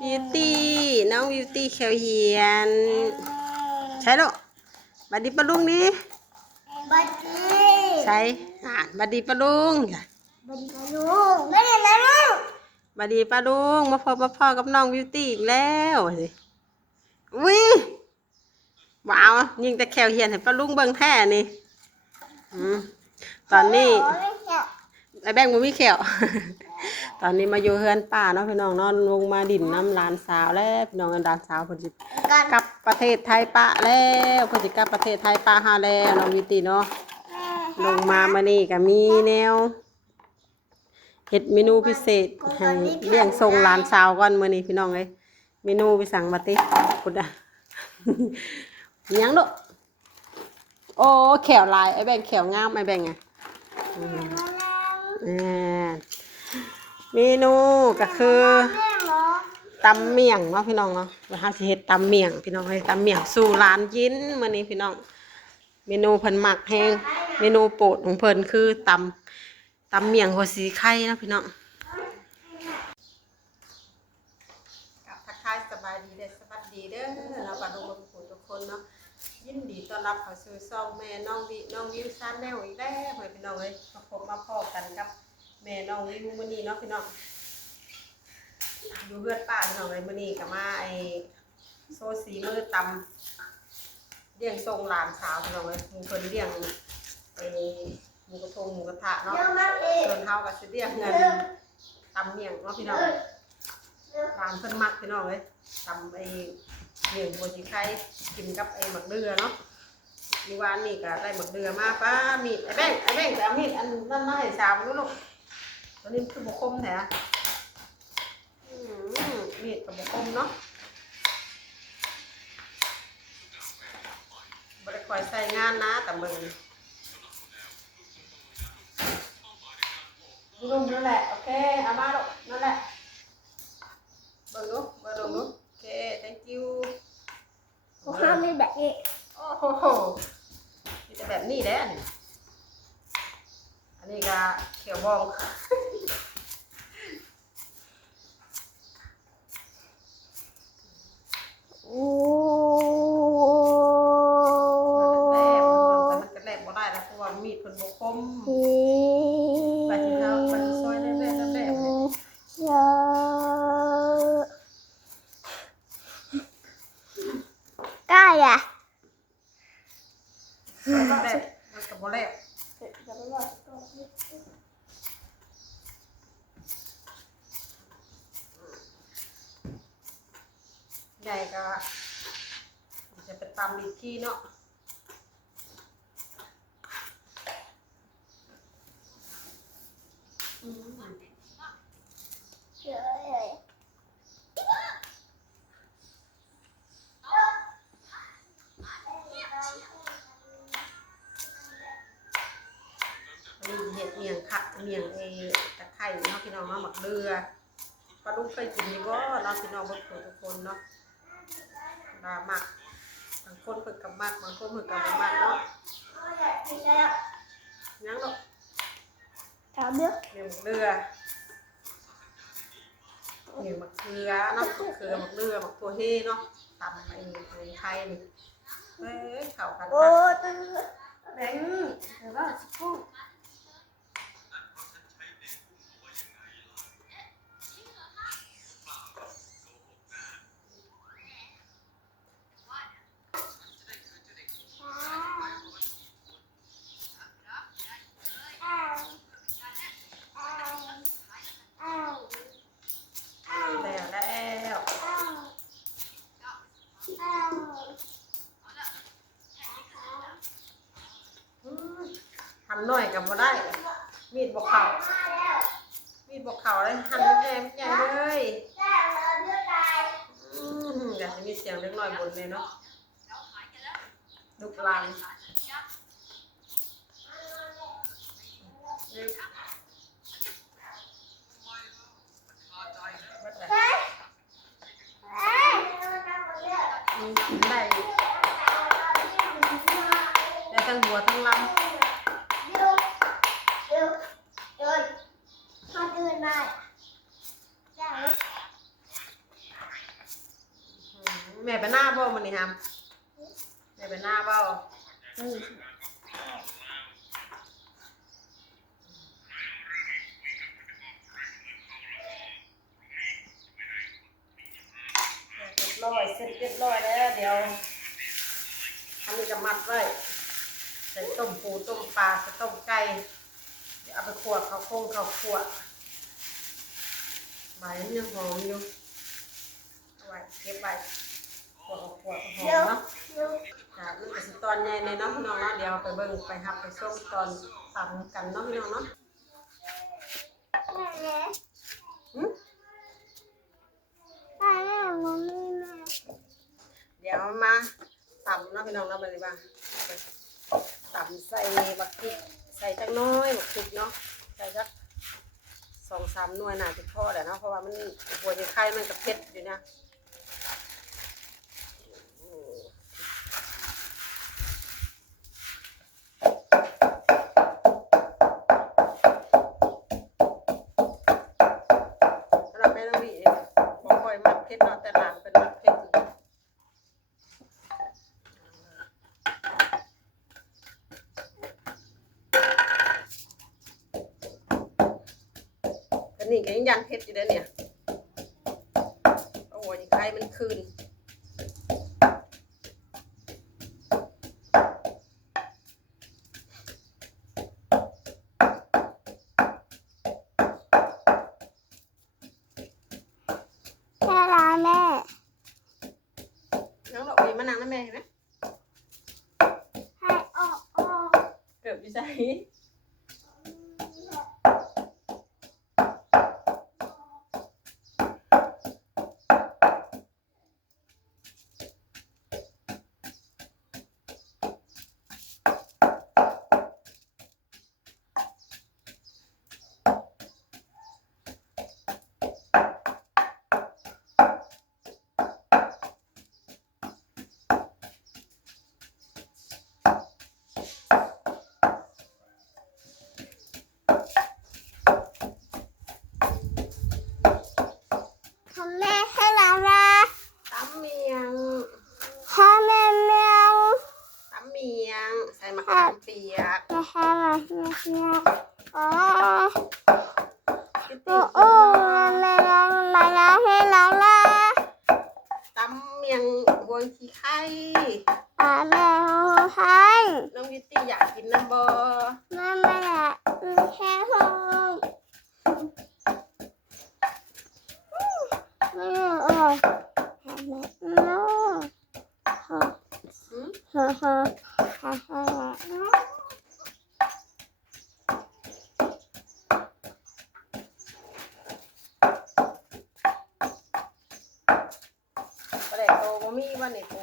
บิวตี้น้องบิวตี้เขียวเหียนใช่หรอบัดดีปะลุงนี่บัดดีใช่บัดดีปะลุงบัดดีปะลุงไม่ได้นะลุงบัดดีปะลุงมาพ่อกับน้องบิวตี้อีกแล้วสิอุ้ยว้าวยิงแต่แขวเหียนให้ปะลุงเบิ่งแท้นี่ตอนนี้ไอ้แบงค์มันมีแขว ตอนนี้มาอยู่เฮือนป้าเนาะพี่น้องนอนลงมาดินน้ำลานสาวแล้วพี่น้องกันลานสาวเพิ่นสิกลับประเทศไทยป้าแล้วเพิ่นสิกลับประเทศไทยป้าหาแล้วน้องวิตีเนาะลงมามื้อนี้ก็มีแนวเฮ็ดเมนูพิเศษให้เลี้ยงส่งหลานสาวก่อนมื้อนี้พี่น้องเอ้ยเมนูไปสั่งมาติพุดอ่ะ หยังลูกโอ้แขวลายไอ้แบงแขวงามไอ้แบงไงเมนูก็คือตำเมี่ยงเนาะพี่น้องเนาะแล้วเราสิเฮ็ดตำเมี่ยงพี่น้องเฮ้ยตำเมี่ยงสู่ร้านยินมื้อนี้พี่น้องเมนูเพิ่นมักแฮงเมนูโปรดของเพิ่นคือตำเมี่ยงหัวสีไข่นะพี่น้องกับทักทายสบายดีเด้อสวัสดีเด้อเราปะลุงทุกคนเนาะยินดีต้อนรับเข้าสู่ช่องแม่น้องวิวซันแนลอีกแล้วพี่น้องเอ้ยมาพบกันกับแม่น้องวิวมื้อนี้เนาะพี่น้องอยู่เฮือนป้าพี่น้องเอ้ยมื้อนี้ก็มาไอ้โซสีมือตำเลี้ยงส่งหลานสาวพี่น้องเอ้ยเพิ่นเลี้ยงไอ้หมูกระทะเนาะส่วนเฮาก็สิเลี้ยงเงินตำเมี่ยงเนาะพี่น้องหลานเพิ่นมักพี่น้องเอ้ยตำไอ้เมี่ยงหัวสิไข่กินกับไอ้หมักเดือเนาะมีวานนี่ก็ได้หมักเดือมาป้ามีดไอ้แบงแต่เอามีดอันนั้นมาให้สาวลูกตัวนี้คือบ่คมแท้มีดกับบ่คมเนาะบ่ได้คอยใส่งานนะแต่เบิ่งลูกนั่นแหละโอเคเอามาลูกนั่นแหละเบิ่งดูโอเค thank you เขาห้ามไม่แบบนี้โอ้โหมีแต่แบบนี้แหละอันนี้ก็เขียวบองโอ้มันจะแลบบ่ได้แล้วเพราะว่ามีดเพิ่นบ่คมบาดสิซอยแลบเยอะใกล้อ่ะมันก็บ่แลบใหญ่ก็จะไปตำอีกทีเนาะเยอะเลยอันนี้เห็ดเมี่ยงค่ะเมี่ยงไอ้ตะไคร้เนาะพี่น้องเนาะหมักเดือปลาลูกเคยกินอยู่บ่เนาะพี่น้องทุกคนเนาะหมักบางคนเพิ่นก็มักบางคนเพิ่นก็บ่มักเนาะยังลูกถามเยอะเมี่ยงเรือเมี่ยงมะเขือเนาะมะเขือหมักเรือหมักตัวเฮเนาะตำไอ้ไทยนี่เฮ้ยเข้ากัน โอ้ ค่ะ ตึ้งแบงค์เดี๋ยวว่าสักครู่แล้วหั่นหน่อยกับบ่ได้มีดบ่เข้าเลยหั่นแม่ใหญ่เลยอยากจะมีเสียงเล็กน้อยบนเลยเนาะลูกลานได้ทั้งหัวทั้งลำ他这个卖， แม่ไปหน้าบ่มันนี่ฮัมแม่ไปหน้าบ่เสร็จเรียบร้อยแล้วเดี๋ยวทำนี่กับมัดไว้ใส่ต้มปูต้มปลาใส่ต้มไก่เดี๋ยวเอาไปคั่วข้าวโค้งข้าวคั่วใบมันยังหอมอยู่เอาไว้เก็บไว้คั่วข้าวคั่วหอมเนาะค่ะมันก็สิตอนใหญ่ในเนาะพี่น้องเนาะเดี๋ยวไปเบิ่งไปหับไปส้มตอนตำกันเนาะพี่น้องเนาะเดี๋ยวมาตำเนาะพี่น้องเนาะไปเลยบ้างตำใส่บักพริกใส่จักน้อยบักพริกเนาะใส่สัก2-3 หน่วยน่าจะพอแหละเนาะเพราะว่ามันหัวใจไข่มันกับเผ็ดอยู่นะสำหรับแม่น้องบีบ่ค่อยมักเผ็ดเนาะแต่หลานเป็นมักเผ็ดนี่ก็ยังยันเพชรอยู่เด้อเนี่ยโอ้ยไข่มันคืนแม่ น้องดอกบีมานั่งนะแม่เห็นไหม ให้ออก เกือบอยู่ใจแม่ให้เราละ ตำเมียง ให้แม่แมว ตำเมียงใส่มะขามเปียก ให้มาอ๋อ ติ๊ด โอ้แม่มาให้เราละ ตำเมียงหัวขี้ไข่ แม่ให้ น้องยิตตี้อยากกินน้ำบอ แม่ไม่ละแค่ห้องไม่ออกแม่น้องฮ่าฮ่าฮ่าฮ่า ปลาแดกโตบ่มีวันนี้ปู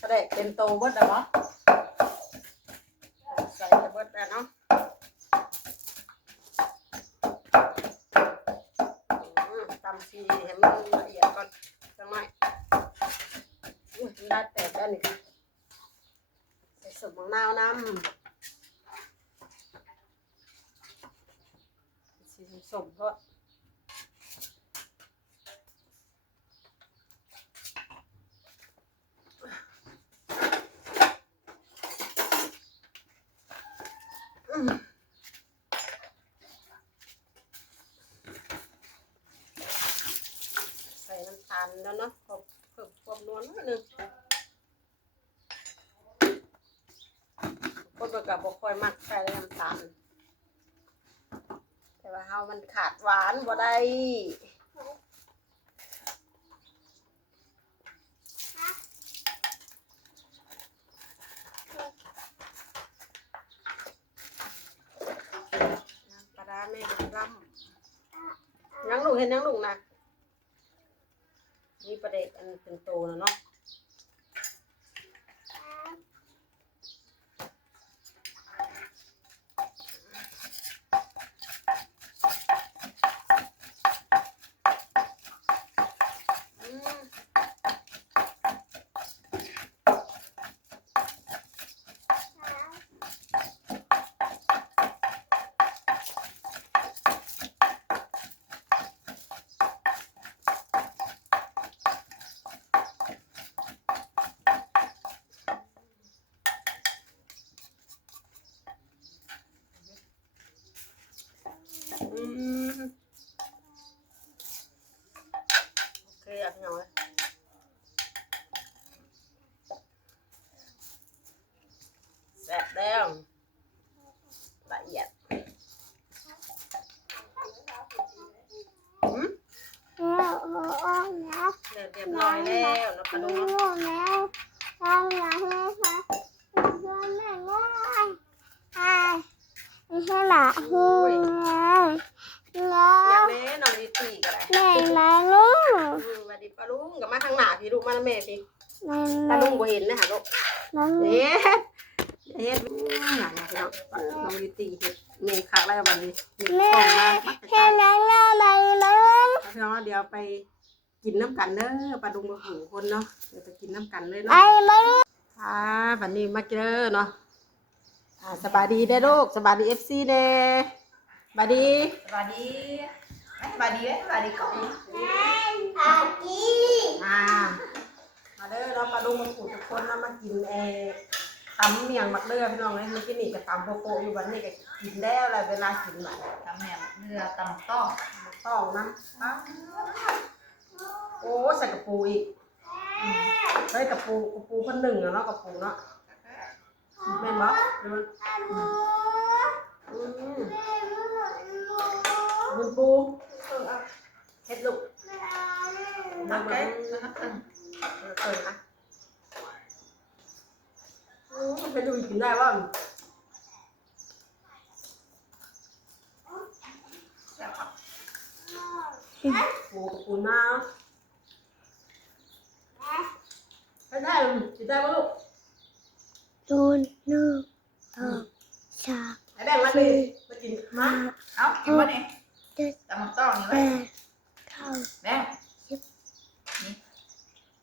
ปลาแดกเป็นโตเบิดอะบ่ใส่เบิดแล้วเนาะตำซีให้มันละเอียดก่อนจังหน่อยได้แตกแล้วนี่ค่ะใส่สมมะนาวน้ำสีสมเพราะใส่น้ำตาลแล้วเนาะเพิ่มความนัวนิดนึงคนประกอบบ่ค่อยมักใส่น้ำตาลแต่ว่าเฮามันขาดหวานบ่ได้น้ำปลาร้าแม่บุญร่ำยังลูกเห็นยังลูกนะมีประเด็กอันเป็นโตนะเนาะ ละพี่น้องเลยแซ่บแล้วละเอียดแล้วแล้ว เรียบร้อยแล้วนะปลาดุก แล้วแล้วให้ค่ะแม่ง่ายไม่ใช่หมาแล้วอย่างนี้น้องดีตีกันเลย แม่มาลูก มาดิปลาลุงกับมาทางหน้าพี่ลูกมาแล้วแม่พี่ แม่ ปลาลุงบ่เห็นนะฮะลูก แม่ เฮ็ดเฮ็ดหน้าเนี่ยพี่น้องน้องดีตีเฮ็ดนี่คักแล้วบัดนี้นี่กล่องมาปัก แค่ ใส่ นั้นละไม่รู้ พี่น้องเดี๋ยวไปกินน้ำกันเด้อปลาดุงมาหูคนเนาะเดี๋ยวไปกินน้ำกันเลยเนาะ ไอ้ไม่รู้ บัดนี้มาเจอเนาะสบายดีเด้อลูกสบายดี FC เด้สบายดี สวัสดีสวัสดีสวัสดีก่อน อาจี มาเด้อเราปลาดุงมาหูทุกคนเนาะมากินตำเมี่ยงมักเด้อพี่น้องเลยเมื่อกี้นี่ก็ตำโปโปอยู่วันนี้ก็กินแล้วอะไรเวลากินบัด ทำแหนมเนื้อตำต้อง ต้องน้ำโอ้ใส่กระปูอีกใส่กระปูคนหนึ่งอะเนาะกระปูเนาะแม่นบ่เดี๋ยวมันปูเฮ็ดลูก น้ำแกงน้ำตึง นะไปดูกินได้ว่า แซ่บผัก ปูน้าได้กินได้ป่ะลูก โดนหนึ่งสองสาม ไอ้แบงมาดิมากินมา เอ้ากินวะนี่ เจ็ด ตำต้องนี่ แป ไว้ ดเก้า แม่ง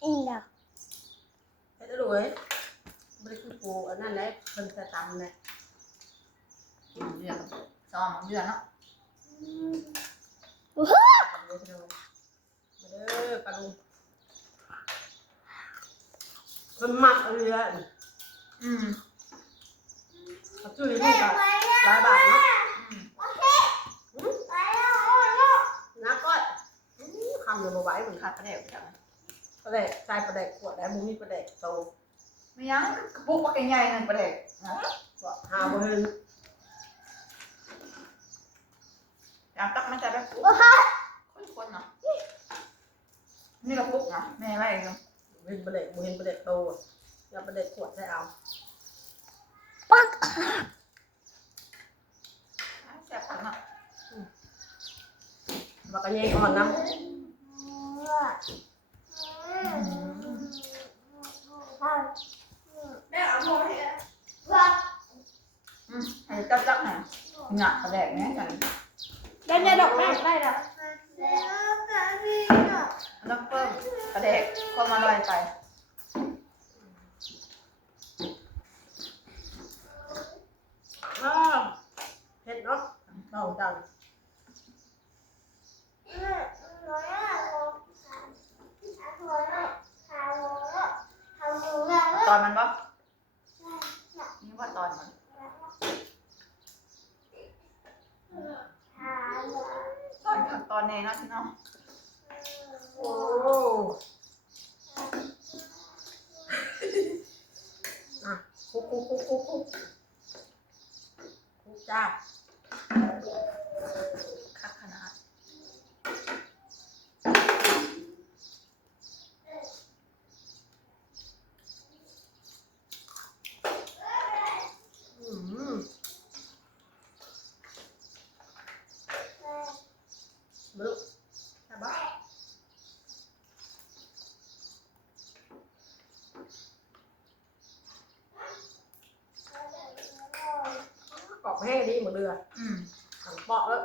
อีกแล้ว เฮ็ดได้ลูกเอ้ยไม่ได้คือปูอันนั้นแหละเพิ่นจะตำเลย กินเดือดซ้อมเดือดเนาะ โอ้โห มาเด้อปลาลุงมันมักอะไรอ่ะ อืม เขาชื่อนี่ก็หลายบาทเนาะ อืม นะก้อยคำเลยมาไหว้เหมือน ขาดประเดี๋ยวจัง ประเด็กชายประเด็กขวดแล้วมึงมีประเด็กโต ไม่ยังกระปุกปักใหญ่ๆนั่นประเดี๋ยวนะ บอกหาบ่เห็น อยากตักมันจะแบบคนๆเนาะนี่กระปุกเนาะแม่ไว้เนาะ เห็นประเด็กมึงเห็นประเด็กโตอย่าประเด็กขวดใช่เอา ปัก แซ่บผักเนาะ บอกกันยังอ่อนน้ำ แม่เอาหมดให้ ให้จับๆหน่อยหนักประเดี๋ยวนี้กัน ได้ดอกแม่ได้ดอก แล้วเพิ่มประเดี๋ยวก็มาลอยไป เผ็ดเนาะเต่าจัง ตอนมันปะนี่ว่าตอนมันตอนนี้เนาะพี่น้อง โอ้อ่ะคุกจ้า คักขนาด อืมมาลูกใช่ปะกรอบแห้งดีเหมือนเดือ อืม ถังเปาะแล้ว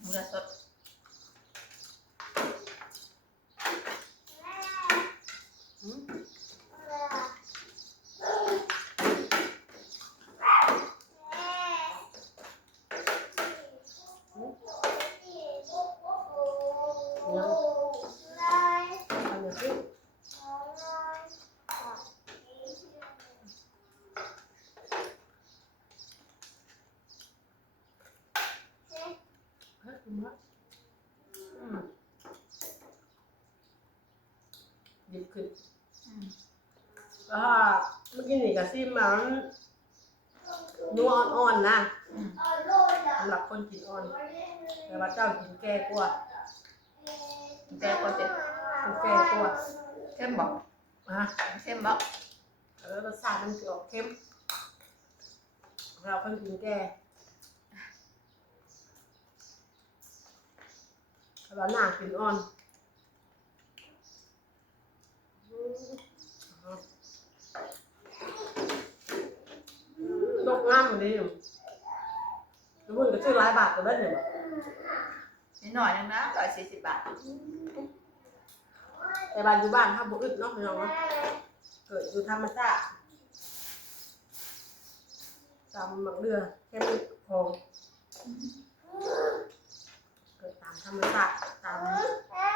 เนื้อสด อืมทำอย่างนี้เฮ้ยมา ขึ้น อืม ก็เมื่อกี้นี่ก็ซิมมันนัวอ่อนๆนะ อืม สำหรับคนกินอ่อนแต่ว่าเจ้ากินแก่กว่า แต่ก็เจ็บ กินแก่กว่า เข้มบอก ฮะ เข้มบอก รสชาติมันจะออกเค็มเราคนกินแก่แต่ว่าหน้ากินอ่อนดกงามเลยทุกคนก็ซื้อหลายบาทก็ได้เนี่ย นิดหน่อยนึงนะ140 บาท แต่บ้านอยู่บ้านทำบุอึดเนาะพี่น้องเนาะเกิดอยู่ธรรมชาติตามหมักเรือแค่มีพองเกิดตามธรรมชาติตาม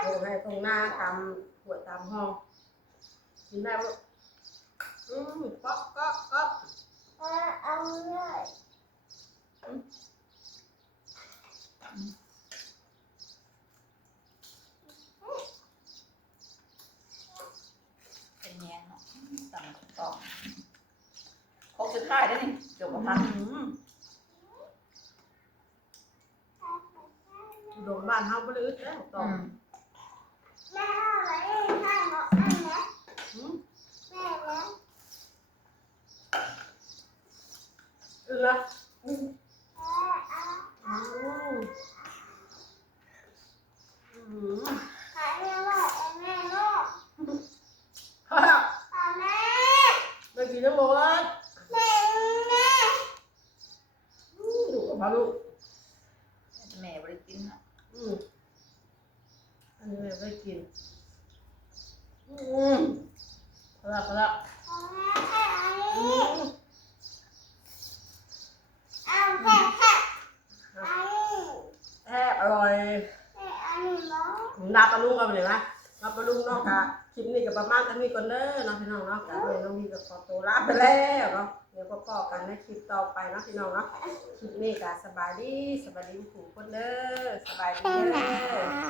โรงไร่ตรงหน้าตามหัวตามห้องกินได้บ่ป๊อกป๊อกป๊อก เอาเลย เป็นแยงเนาะต่ำต่อครบสุดท้ายแล้วนี่จบกับพัน โรงบ้านเฮาบ่ได้อึดแล้วต่อ แม่เอาอะไรให้บอกแม่นะ อืม แม่นะ อึดละ แม่เอา ขายแม่ว่าแม่เนาะ ฮ่า แม่ ไม่กินทั้งหมด แม่แม่ ดูกับพาลูก แม่บริกินเนาะ อันนี้ไม่ได้กินพอละพอละ เอาแค่แค่อันนี้ แซ่บอร่อย แค่อันนี้เนาะ ลาปลาลุงกันไปเลยนะลาปลาลุงเนาะค่ะคลิปนี้กับประมาณเท่านี้ก่อนเด้อเนาะพี่น้องเนาะกับเลยน้องมีกับขอตัวลาไปแล้วเนาะเดี๋ยวก็พอกันในคลิปต่อไปเนาะพี่น้องเนาะคลิปนี้ก็สบายดีทุกคนเด้อสบายดีเด้อ